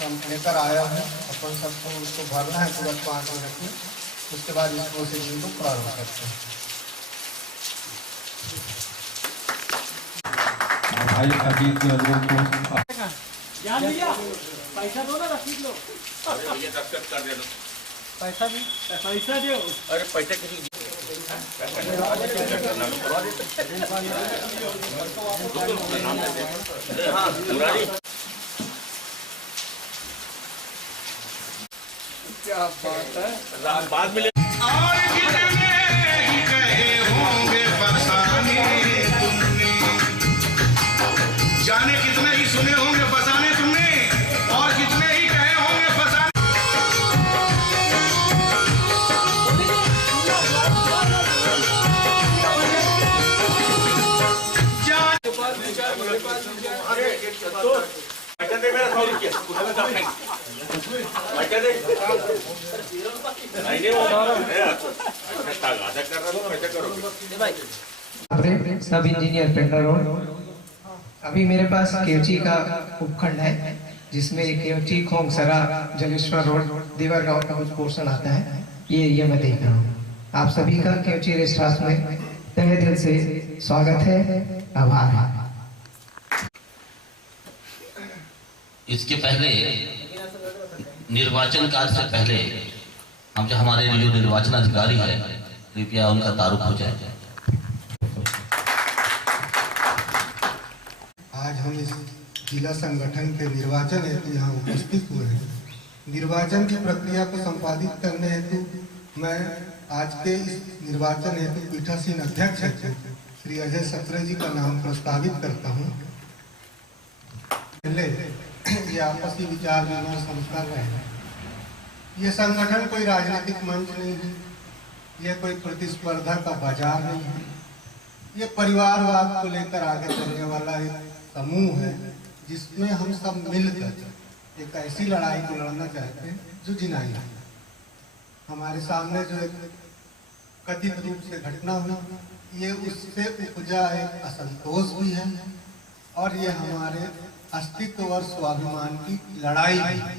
लेकर आया हूँ। अपन सबको उसको भरना है तुरंत 5 मिनट में, उसके बाद इस प्रोसीजर को प्रारंभ करते हैं। भाई अभी के लोगों को जान लिया, पैसा दो ना, रसीद लो। ये दस्तखत कर दे दो। पैसा भी पैसा दो। अरे पैसा किसी क्या बात है, बाद में और कितने ही कहे होंगे फसाने तुमने, जाने कितने ही सुने होंगे फसाने तुमने, और कितने ही कहे होंगे फसाने। पैसा दे मेरा 100 रुपया पैसा दे नहीं वो आधा कर रहा हूँ पैसा करोगे। सब इंजीनियर पेंडर रोड। अभी मेरे पास केवची का उपखंड है जिसमें केवची खोंगसरा जलेश्वर रोड देवरगांव का कुछ पोर्शन आता है। ये एरिया में देख रहा हूँ। आप सभी का केवची रेस्ट हाउस में तहे दिल से स्वागत है, आभार है। इसके पहले निर्वाचन कार्य से पहले हम जो हमारे जो निर्वाचन अधिकारी है कृपया उनका तारुफ हो जाए। आज हम इस जिला संगठन के निर्वाचन हेतु यहाँ उपस्थित हुए हैं। निर्वाचन की प्रक्रिया को संपादित करने हेतु मैं आज के इस निर्वाचन हेतु पीठासीन अध्यक्ष श्री अजय सत्रे जी का नाम प्रस्तावित करता हूँ। पहले ये आपसी विचार विमर्श हम कर रहे हैं। ये संगठन कोई राजनीतिक मंच नहीं है, ये कोई प्रतिस्पर्धा का बाजार नहीं है, ये परिवारवाद को लेकर आगे चलने वाला एक समूह है जिसमें हम सब मिलकर एक ऐसी लड़ाई को लड़ना चाहते हैं जो जिनाई है। हमारे सामने जो एक कथित रूप से घटना हुई, ये उससे उपजा एक असंतोष भी है और ये हमारे अस्तित्व और स्वाभिमान की लड़ाई है।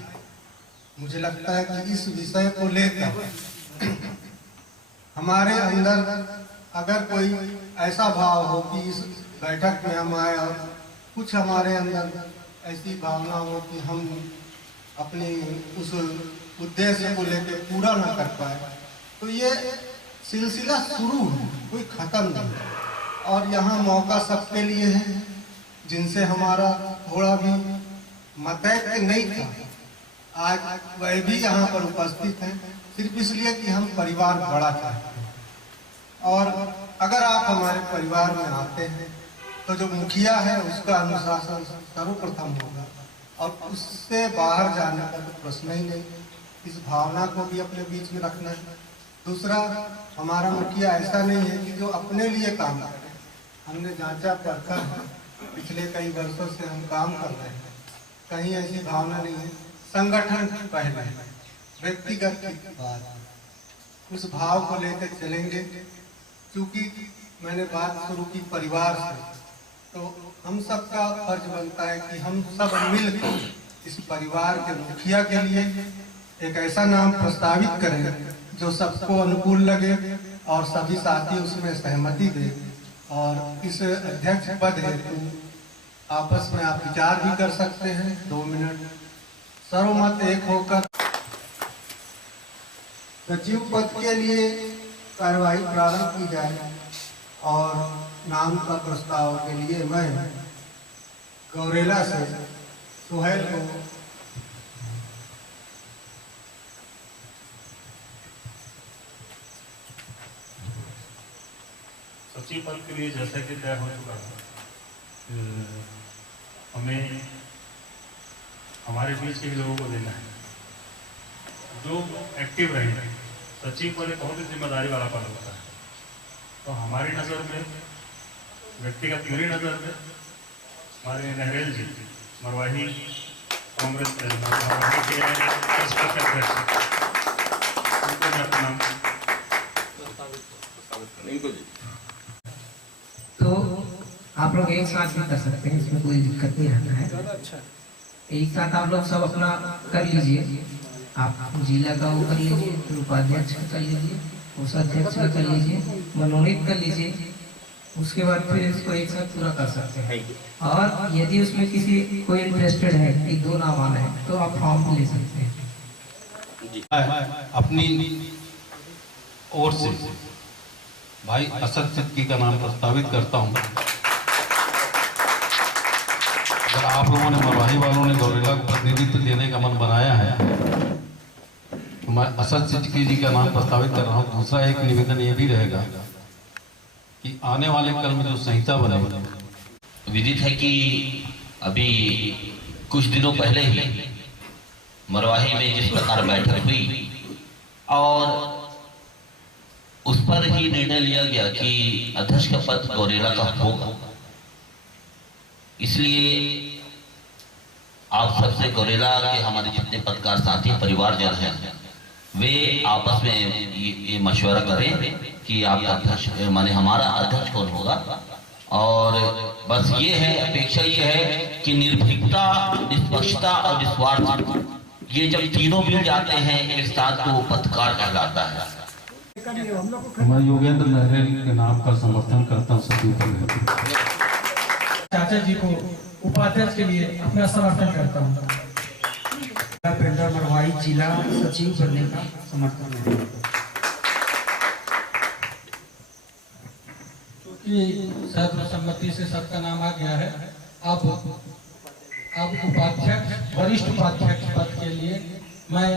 मुझे लगता है कि इस विषय को लेकर हमारे अंदर अगर कोई ऐसा भाव हो कि इस बैठक में हम आए और कुछ हमारे अंदर ऐसी भावना हो कि हम अपनी उस उद्देश्य को लेकर पूरा ना कर पाए, तो ये सिलसिला शुरू है, कोई खत्म नहीं। और यहाँ मौका सबके लिए है जिनसे हमारा थोड़ा भी मतैक्य नहीं था। आज वह भी यहाँ पर उपस्थित हैं सिर्फ इसलिए कि हम परिवार बड़ा चाहते हैं। और अगर आप हमारे परिवार में आते हैं तो जो मुखिया है उसका अनुशासन सर्वप्रथम होगा और उससे बाहर जाने का तो प्रश्न ही नहीं। इस भावना को भी अपने बीच में रखना है। दूसरा, हमारा मुखिया ऐसा नहीं है कि जो अपने लिए काम करे। हमने जांचा परखा है, पिछले कई वर्षों से हम काम कर रहे हैं, कहीं ऐसी भावना नहीं है। संगठन पहले, व्यक्तिगत की बात, उस भाव को लेकर चलेंगे। क्योंकि मैंने बात शुरू की परिवार से, तो हम सबका फर्ज बनता है कि हम सब मिलकर इस परिवार के मुखिया के लिए एक ऐसा नाम प्रस्तावित करें जो सबको अनुकूल लगे और सभी साथी उसमें सहमति दें। और इस अध्यक्ष पद हेतु आपस में आप विचार भी कर सकते हैं। 2 मिनट सर्वमत एक होकर सचिव पद के लिए कार्यवाही प्रारंभ की जाए। और नाम का प्रस्ताव के लिए मैं गौरेला से सुहेल को सचिव पद के लिए जैसा कि तय हो चुका था, हमें हमारे बीच के लोगों को देना है जो एक्टिव रहे। सचिव पद एक बहुत ही जिम्मेदारी वाला पद होता है। तो हमारी नज़र में, व्यक्तिगत मेरी नज़र में, हमारे नहरेल जी मरवाही कांग्रेस के अध्यक्ष, उनको मैं अपना नाम तो आप लोग एक साथ भी कर सकते हैं, इसमें कोई दिक्कत नहीं रहता है। एक साथ आप लोग सब अपना कर लीजिए। आप जिला का वो कर लीजिए, फिर उपाध्यक्ष का कर लीजिए, कोषाध्यक्ष का कर लीजिए, मनोनीत कर लीजिए। उसके बाद फिर इसको एक साथ पूरा कर सकते हैं। और यदि उसमें किसी कोई इंटरेस्टेड है कि 2 नाम आना है तो आप फॉर्म ले सकते हैं। अपनी ओर से भाई असद सिद्दीकी का नाम प्रस्तावित करता हूं। अगर आप लोगों ने मरवाही वालों ने गौरेला को प्रतिनिधित्व देने का मन बनाया है तो मैं असद सिद्दीकी जी का नाम प्रस्तावित कर रहा हूं। दूसरा एक निवेदन ये भी रहेगा कि आने वाले कल में जो संहिता बने, विदित है कि अभी कुछ दिनों पहले ही मरवाही में जिस प्रकार बैठक हुई और उस पर ही निर्णय लिया गया कि अध्यक्ष का पद गौरेला का होगा। इसलिए आप सबसे गौरेला के हमारे जितने पत्रकार साथी परिवारजन हैं वे आपस में ये मशवरा करें कि आपका अध्यक्ष माने हमारा अध्यक्ष कौन होगा। और बस ये है, अपेक्षा ये है कि निर्भीकता, निष्पक्षता और निस्वार्थ ये जब तीनों मिल जाते हैं एक साथ तो पत्रकार कहलाता है। मैं योगेंद्र महरेल के नाम का समर्थन करता हूँ। सचिव पर चाचा जी को उपाध्यक्ष के लिए अपना समर्थन करता हूँ। पेंड्रा मरवाही जिला सचिव बनने का समर्थन है। क्योंकि सर्वसम्मति से सबका नाम आ गया है, अब उपाध्यक्ष, वरिष्ठ उपाध्यक्ष पद के लिए मैं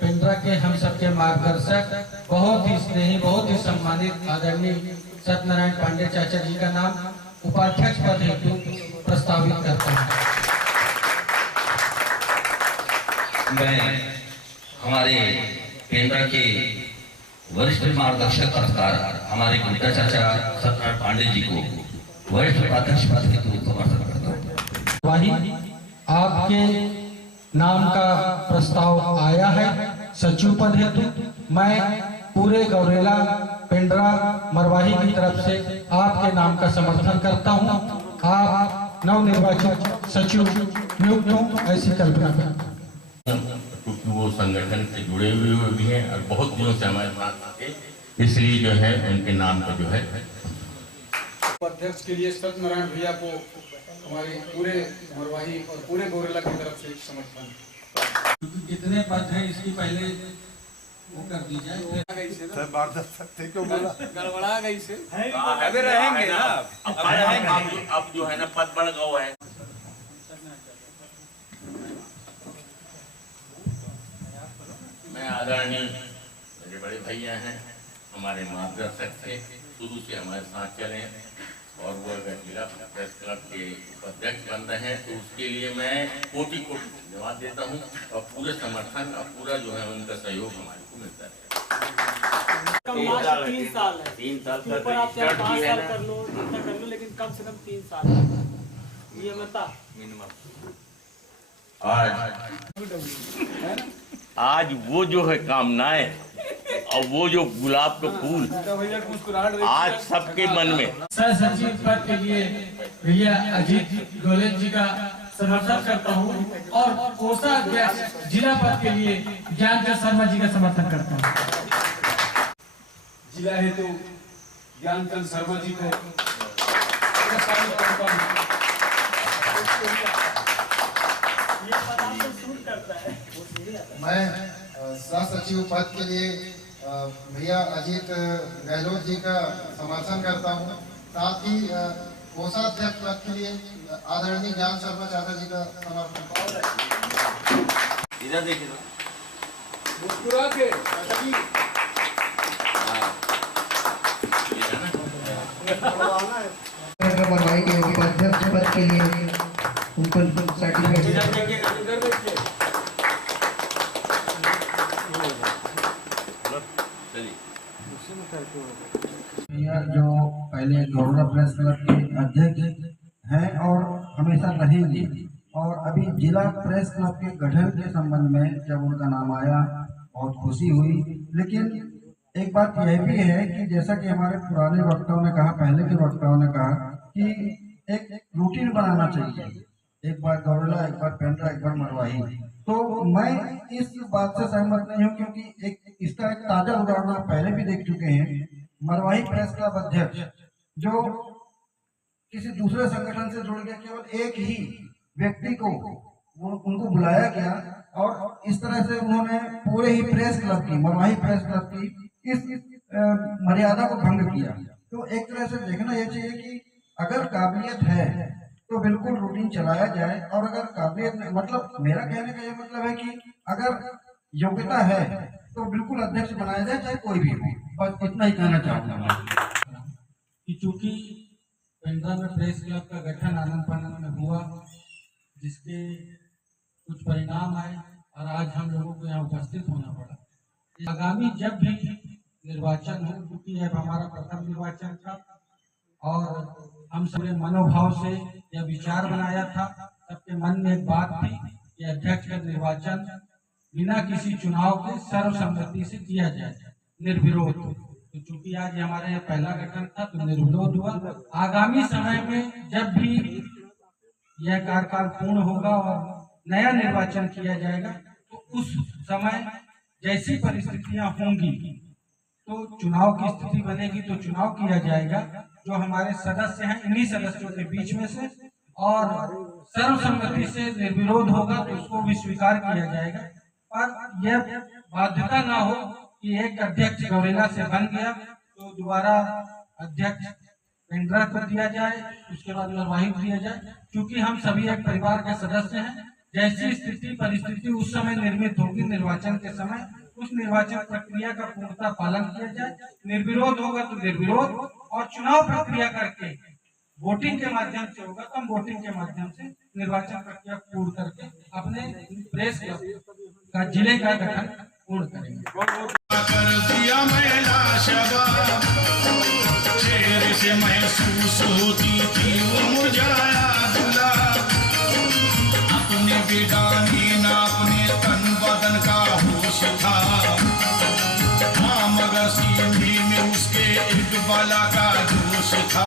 पेंड्रा के हम सबके मार्गदर्शक, बहुत ही स्नेही, बहुत ही सम्मानित आदरणीय सत्यनारायण पांडे चाचा जी का नाम उपाध्यक्ष पद हेतु प्रस्तावित करता हूँ। मैं हमारे पेंड्रा के वरिष्ठ मार्गदर्शक पत्रकार हमारे गुप्ता चाचा सत्यनारायण पांडे जी को वरिष्ठ उपाध्यक्ष पद हेतु समर्थन करता हूँ। वही आपके नाम का प्रस्ताव आया है सचिव पद हेतु। मैं पूरे गौरेला पेंड्रा मरवाही की तरफ से आपके नाम का समर्थन करता हूं। आप नवनिर्वाचित सचिव नियुक्त हों ऐसी कल्पना करता हूं। क्योंकि वो संगठन से जुड़े हुए भी हैं और बहुत दिनों से हमारे साथ थे, इसलिए जो है उनके नाम पर जो है अध्यक्ष के लिए सत्यनारायण भैया को हमारे पूरे मरवाही और पूरे गौरेला की तरफ से समर्थन। क्योंकि कितने पद हैं इसकी पहले वो कर दी जाए। गड़बड़ा गई से अभी रहेंगे ना, अब जो है ना पद बढ़ गया है। मैं आदरणीय मेरे बड़े भैया हैं, हमारे मार्गदर्शक थे, शुरू से हमारे साथ चले और वो अगर जिला प्रेस क्लब के अध्यक्ष बन रहे हैं तो उसके लिए मैं कोटि कोटि धन्यवाद देता हूँ और पूरे समर्थन और पूरा जो है उनका सहयोग हमारे को मिलता है। 3 साल है, 3 साल ऊपर आप चाहे 5 साल कर लो, जितना कर लो, लेकिन कम से कम 3 साल नियमता मिनिमम। आज वो जो है कामनाएं और वो जो गुलाब का फूल आज सबके मन में। सह सचिव पद के लिए भैया अजीत गोलेज जी का समर्थन करता हूँ और कोषाध्यक्ष जिला पद के लिए ज्ञानचंद शर्मा जी का समर्थन करता हूँ। जिला हेतु ज्ञानचंद शर्मा जी को मैं सह सचिव पद के लिए भैया अजीत गहलोत जी का समर्थन करता हूँ। साथ ही कोषाध्यक्ष पद के लिए आदरणीय ज्ञान शर्मा चाचा जी का समर्थन। इधर देखिए मुस्कुरा के मरवाही के उपाध्यक्ष पद के लिए उनको सर्टिफिकेट जो पहले गौरला प्रेस क्लब के अध्यक्ष हैं और हमेशा रहेंगे, और अभी जिला प्रेस क्लब के गठन के संबंध में जब उनका नाम आया बहुत खुशी हुई। लेकिन एक बात यह भी है कि जैसा कि हमारे पुराने वक्ताओं ने कहा, पहले के वक्ताओं ने कहा कि एक रूटीन बनाना चाहिए एक बार गौरेला, एक बार पेंड्रा, एक बार मरवाही। तो मैं इस बात से सहमत नहीं हूँ, क्योंकि इसका एक ताजा उदाहरण आप पहले भी देख चुके हैं। मरवाही प्रेस क्लब अध्यक्ष जो किसी दूसरे संगठन से जुड़ गया, केवल एक ही व्यक्ति को उनको बुलाया गया और इस तरह से उन्होंने पूरे ही प्रेस क्लब की, मरवाही प्रेस क्लब की इस मर्यादा को भंग किया। तो एक तरह से देखना यह चाहिए कि अगर काबिलियत है तो बिल्कुल रूटीन चलाया जाए, और अगर काबिलियत नहीं, मतलब मेरा कहने का ये मतलब है कि अगर योग्यता है तो बिल्कुल अध्यक्ष बनाया जाए, चाहे कोई भी हो। बस इतना ही कहना चाहूँगा कि चूंकि पेंड्रा में प्रेस क्लब का गठन आनंद फानंद में हुआ, जिसके कुछ परिणाम आए और आज हम लोगों को यहाँ उपस्थित होना पड़ा। आगामी जब भी निर्वाचन हो, क्योंकि अब हमारा प्रथम निर्वाचन था और हम सबने मनोभाव से यह विचार बनाया था, सबके मन में एक बात थी कि अध्यक्ष का निर्वाचन बिना किसी चुनाव के सर्वसम्मति से किया जाए, निर्विरोध। तो चूंकि आज हमारे यहाँ पहला गठन था तो निर्विरोध हुआ। आगामी समय में जब भी यह कार्यकाल पूर्ण होगा और नया निर्वाचन किया जाएगा, तो उस समय जैसी परिस्थितियां होंगी तो चुनाव की स्थिति बनेगी तो चुनाव किया जाएगा। जो हमारे सदस्य हैं, इन्हीं सदस्यों के बीच में से, और सर्वसम्मति से निर्विरोध होगा तो उसको भी स्वीकार किया जाएगा। पर यह बाध्यता ना हो कि एक अध्यक्ष गौरेला से बन गया तो दोबारा अध्यक्ष पेंड्रा को दिया जाए, उसके बाद मरवाही को दिया जाए। क्योंकि हम सभी एक परिवार के सदस्य हैं, जैसी स्थिति परिस्थिति उस समय निर्मित होगी निर्वाचन के समय, उस निर्वाचन प्रक्रिया का पूर्णतः पालन किया जाए। निर्विरोध होगा तो निर्विरोध, और चुनाव प्रक्रिया करके वोटिंग के माध्यम से होगा तो हम वोटिंग के माध्यम से निर्वाचन प्रक्रिया पूर्ण करके अपने प्रेस क्लब का जिले का गठन पूर्ण करेंगे। कर दिया महिला शबाब, चेहरे से महसूस होती थी वो मुरझाया गुलाब। अपने बेगानी ना अपने तन बदन का होश था, हाँ मगर सीने में उसके एक बाला का जोश था।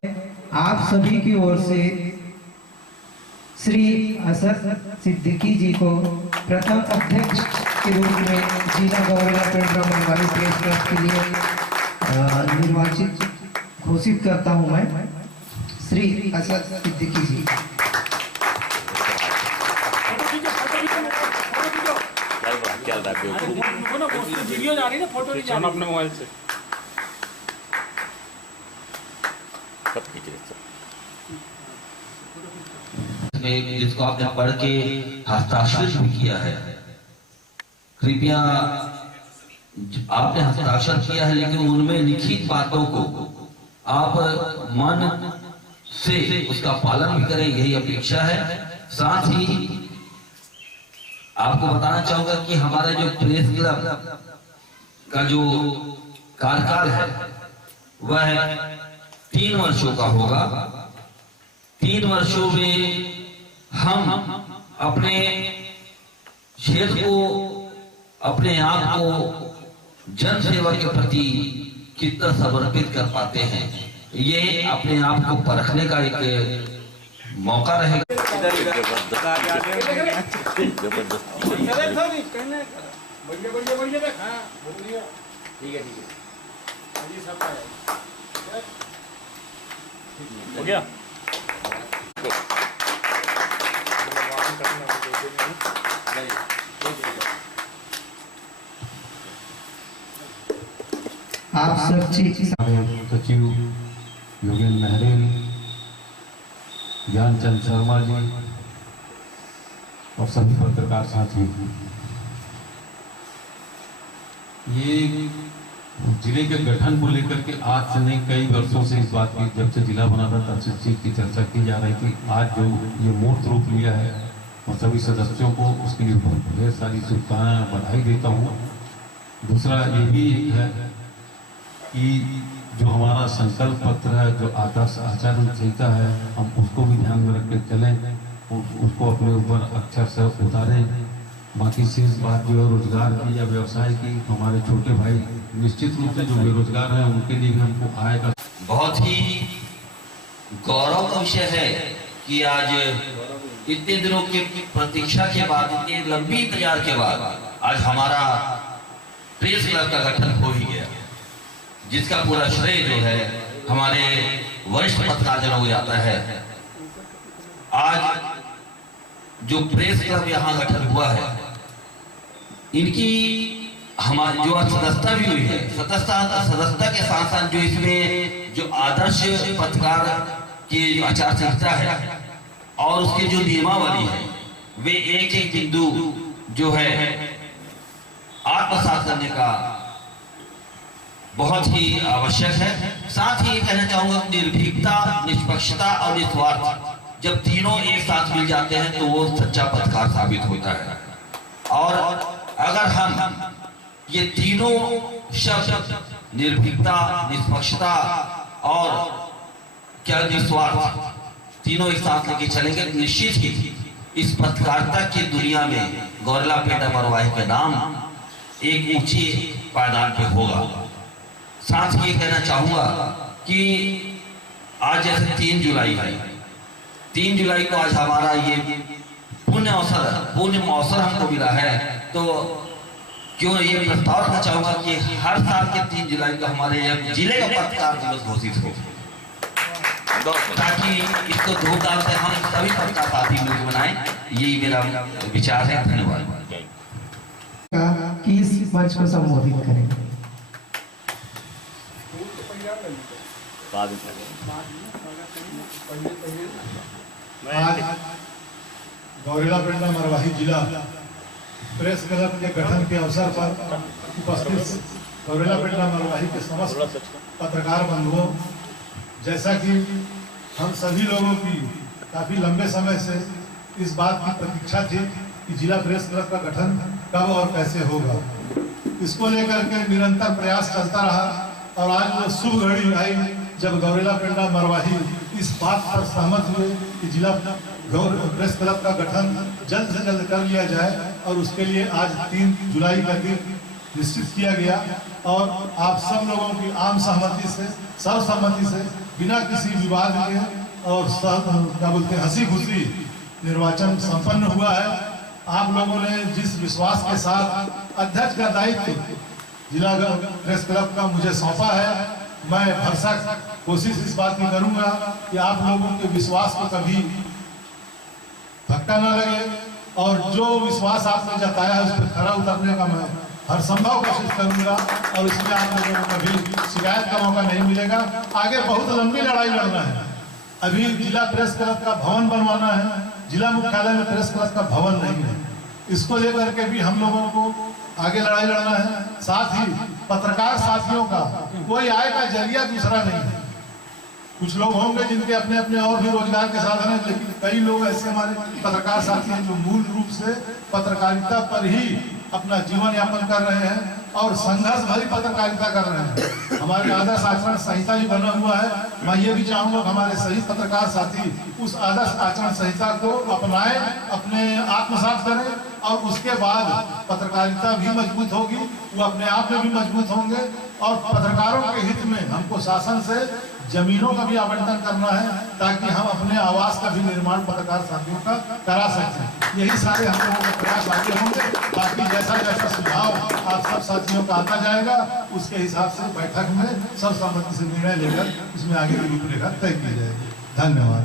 आप सभी की ओर से श्री असद सिद्दीकी जी को प्रथम अध्यक्ष के रूप में जिला गौरेला पेंड्रा मरवाही प्रेस क्लब के लिए निर्वाचित घोषित करता हूं मैं, श्री असद सिद्दीकी जी। वीडियो जा रही है ना, फोटो नहीं जा रही अपने मोबाइल से। जिसको आपने पढ़ के हस्ताक्षर भी किया है, कृपया आपने हस्ताक्षर किया है लेकिन उनमें लिखित बातों को आप मन से उसका पालन भी करें, यही अपेक्षा है। साथ ही आपको बताना चाहूंगा कि हमारा जो प्रेस क्लब का जो कार्यकाल है वह 3 वर्षों का होगा। 3 वर्षों में हम अपने क्षेत्र को, अपने आप को जन सेवा के प्रति कितना समर्पित कर पाते हैं, ये अपने आप को परखने का एक मौका रहेगा। हो गया। आप सब सचिव योगेंद्र महरेल, ज्ञानचंद शर्मा जी और सभी पत्रकार साथी, ये जिले के गठन को लेकर के आज से नहीं कई वर्षों से इस बात की, जब से जिला बना था तब से इस चीज की चर्चा की जा रही थी। आज जो ये मूर्त रूप लिया है और सभी सदस्यों को उसके लिए ढेर सारी शुभकामनाएं, बधाई देता हूँ। दूसरा ये भी है कि जो हमारा संकल्प पत्र है, जो आदर्श आचरण संहिता है, हम उसको भी ध्यान में रख के चलें, उसको अपने ऊपर अक्षर से उतारें। बाकी शेष बात जो है रोजगार की या व्यवसाय की, हमारे छोटे भाई निश्चित रूप से जो बेरोजगार हैं उनके लिए भी हमको आय का बहुत ही गौरव का विषय है कि आज इतने दिनों की प्रतीक्षा के बाद, इतनी लंबी इंतजार के बाद आज हमारा प्रेस क्लब का गठन हो ही गया, जिसका पूरा श्रेय जो है हमारे वरिष्ठ पत्रकारजनों को जाता है। आज जो प्रेस क्लब यहाँ गठन हुआ है, इनकी हमारी जो सदस्यता भी हुई है, सदस्यता के साथ साथ जो इसमें जो आदर्श पत्रकार की आचार संहिता है और उसकी जो नियमावली है, वे एक एक बिंदु जो है आत्मसात करने का बहुत ही आवश्यक है। साथ ही ये कहना चाहूंगा, निर्भीकता, निष्पक्षता और निस्वार्थ जब तीनों एक साथ मिल जाते हैं तो वो सच्चा पत्रकार साबित होता है। और अगर हम ये तीनों शब्द निर्भीकता, निष्पक्षता और क्या निस्वार्थ तीनों एक साथ लेके चलेंगे, निश्चित ही इस पत्रकारिता की दुनिया में गौरेला पेंड्रा मरवाही का नाम एक ऊंची पायदान पे होगा। साथ ही ये कहना चाहूंगा कि आज जैसे 3 जुलाई है, 3 जुलाई को आज हमारा ये पुण्य अवसर हमको मिला है, तो क्यों ये प्रस्ताव रखना चाहूंगा कि हर साल के 3 जुलाई को हमारे जिले का पत्रकार दिवस घोषित हो, ताकि इसको धूमधाम से हम सभी पत्रकार साथी मिलकर बनाएं। यही मेरा विचार है। धन्यवाद। किस मंच को संबोधित करेंगे? आज गौरेला पेंड्रा मरवाही जिला प्रेस क्लब के गठन के अवसर पर उपस्थित गौरेला पेंड्रा मरवाही के समस्त पत्रकार बंधुओं, जैसा कि हम सभी लोगों की काफी लंबे समय से इस बात की प्रतीक्षा थी कि जिला प्रेस क्लब का गठन कब और कैसे होगा, इसको लेकर के निरंतर प्रयास चलता रहा और आज वो शुभ घड़ी आई जब गौरेला पेंड्रा मरवाही इस बात पर सहमत हुए कि जिला प्रेस क्लब का गठन जल्द से जल्द कर लिया जाए और उसके लिए आज 3 जुलाई का दिन निश्चित किया गया। और आप सब लोगों की आम सहमति से, सर्वसम्मति से, बिना किसी विवाद के और क्या बोलते हैं हंसी खुशी निर्वाचन संपन्न हुआ है। आप लोगों ने जिस विश्वास के साथ अध्यक्ष का दायित्व जिला प्रेस क्लब का मुझे सौंपा है, मैं भरसक कोशिश इस बात की करूंगा कि आप लोगों के विश्वास को कभी धक्का न लगे और जो विश्वास आपने जताया है उस पर खरा उतरने का मैं हर संभव कोशिश करूंगा और इसमें आप लोगों को कभी शिकायत का मौका नहीं मिलेगा। आगे बहुत लंबी लड़ाई लड़ना है। अभी जिला प्रेस क्लब का भवन बनवाना है, जिला मुख्यालय में प्रेस क्लब का भवन नहीं है, इसको लेकर के भी हम लोगों को आगे लड़ाई लड़ना है। साथ ही पत्रकार साथियों का कोई आय का जरिया दूसरा नहीं है। कुछ लोग होंगे जिनके अपने अपने और भी रोजगार के साधन हैं, लेकिन कई लोग ऐसे हमारे पत्रकार साथी हैं जो मूल रूप से पत्रकारिता पर ही अपना जीवन यापन कर रहे हैं और संघर्ष भरी पत्रकारिता कर रहे हैं। हमारे आदर्श आचरण संहिता भी बना हुआ है। मैं ये भी चाहूंगा कि हमारे सही पत्रकार साथी उस आदर्श आचरण संहिता को अपनाएं, अपने आत्मसात करें और उसके बाद पत्रकारिता भी मजबूत होगी, वो अपने आप में भी मजबूत होंगे। और पत्रकारों के हित में हमको शासन से जमीनों का भी आवंटन करना है ताकि हम अपने आवास का भी निर्माण पत्रकार साथियों का करा सकते। यही सारे हम लोगों के प्रयास आगे होंगे। बाकी जैसा जैसा सुझाव आप सब साथियों का आता जाएगा उसके हिसाब से बैठक में सर्वसम्मति से निर्णय लेकर इसमें आगे की रूपरेखा तय की जाएगी। धन्यवाद।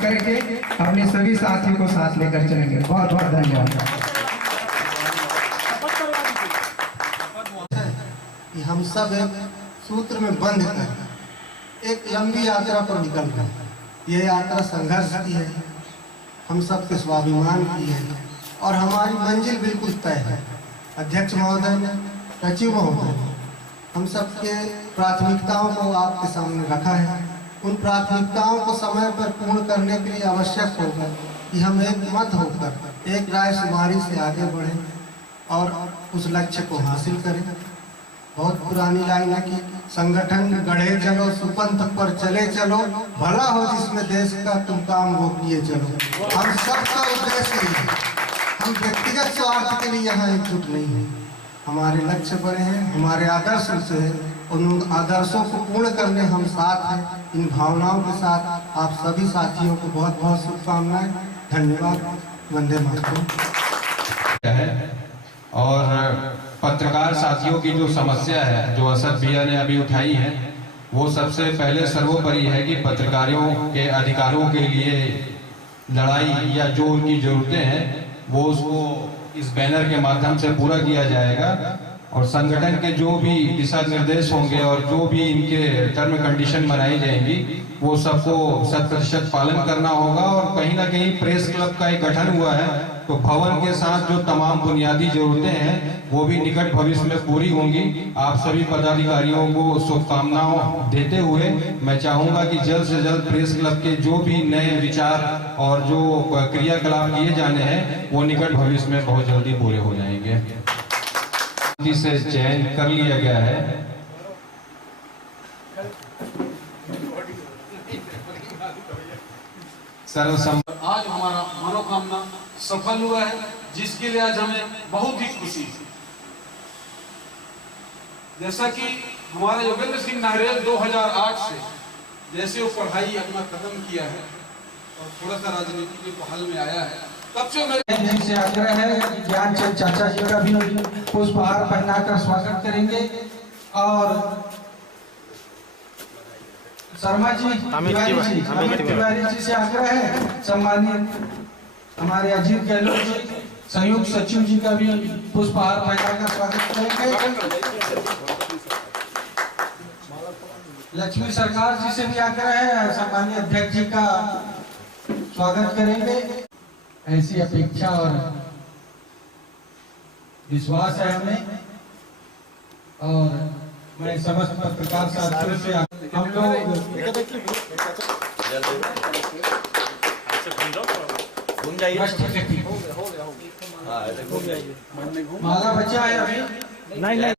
करके अपने सभी साथियों को साथ लेकर चलेंगे। बहुत बहुत धन्यवाद। हम सब एक सूत्र में बंध कर एक लंबी यात्रा पर निकल गए। ये यात्रा संघर्ष की है, हम सबके स्वाभिमान की है और हमारी मंजिल बिल्कुल तय है। अध्यक्ष महोदय ने, सचिव महोदय ने हम सबके प्राथमिकताओं को आपके सामने रखा है। उन प्राथमिकताओं को समय पर पूर्ण करने के लिए आवश्यक होगा कि हम एक मत होकर एक राय शुमारी से आगे बढ़ें और उस लक्ष्य को हासिल करें। बहुत पुरानी लाइन है कि संगठन गढ़े चलो, सुपंथ पर चले चलो, भला हो जिसमें देश का तुम काम वो किए चलो। हम सबका उद्देश्य है, हम व्यक्तिगत स्वार्थ के लिए यहाँ एकजुट नहीं है। हमारे लक्ष्य बड़े हैं, हमारे आदर्श से उन आदर्शों को पूर्ण करने हम साथ हैं। इन भावनाओं के साथ आप सभी साथियों को बहुत बहुत शुभकामनाएं। धन्यवाद। वंदे मातरम। है और पत्रकार साथियों की जो समस्या है जो असद भैया ने अभी उठाई है वो सबसे पहले सर्वोपरि है कि पत्रकारों के अधिकारों के लिए लड़ाई या जो उनकी जरूरतें हैं वो उसको इस बैनर के माध्यम से पूरा किया जाएगा और संगठन के जो भी दिशा निर्देश होंगे और जो भी इनके टर्म कंडीशन बनाई जाएंगी वो सबको 100% पालन करना होगा। और कहीं ना कहीं प्रेस क्लब का एक गठन हुआ है तो भवन के साथ जो तमाम बुनियादी जरूरतें हैं वो भी निकट भविष्य में पूरी होंगी। आप सभी पदाधिकारियों को शुभकामनाओं देते हुए मैं चाहूंगा कि जल्द से जल्द प्रेस क्लब के जो भी नए विचार और जो क्रियाकलाप किए जाने हैं वो निकट भविष्य में बहुत जल्दी पूरे हो जाएंगे। से चयन कर लिया गया है। आज हमारा मनोकामना सफल हुआ है जिसके लिए आज हमें बहुत ही खुशी है। जैसा कि हमारे योगेंद्र सिंह नाहरियल 2008 से जैसे वो पढ़ाई अपना खत्म किया है और थोड़ा सा राजनीति के पहल में आया है तब से मेरे से आग्रह है कि ज्ञानचंद चाचा जी का भी पुष्पहार पहनाकर स्वागत करेंगे और शर्मा जी तिवारी जी से आग्रह है सम्मानित हमारे अजीत गहलोत जी संयुक्त सचिव जी का भी पुष्पहार पहनाकर स्वागत करेंगे। लक्ष्मी सरकार जी से भी आग्रह है सम्मानित अध्यक्ष जी का स्वागत करेंगे। ऐसी अपेक्षा और विश्वास है हमें और मैं समस्त पत्रकार साथियों से हम लोग माला बचा है अभी नहीं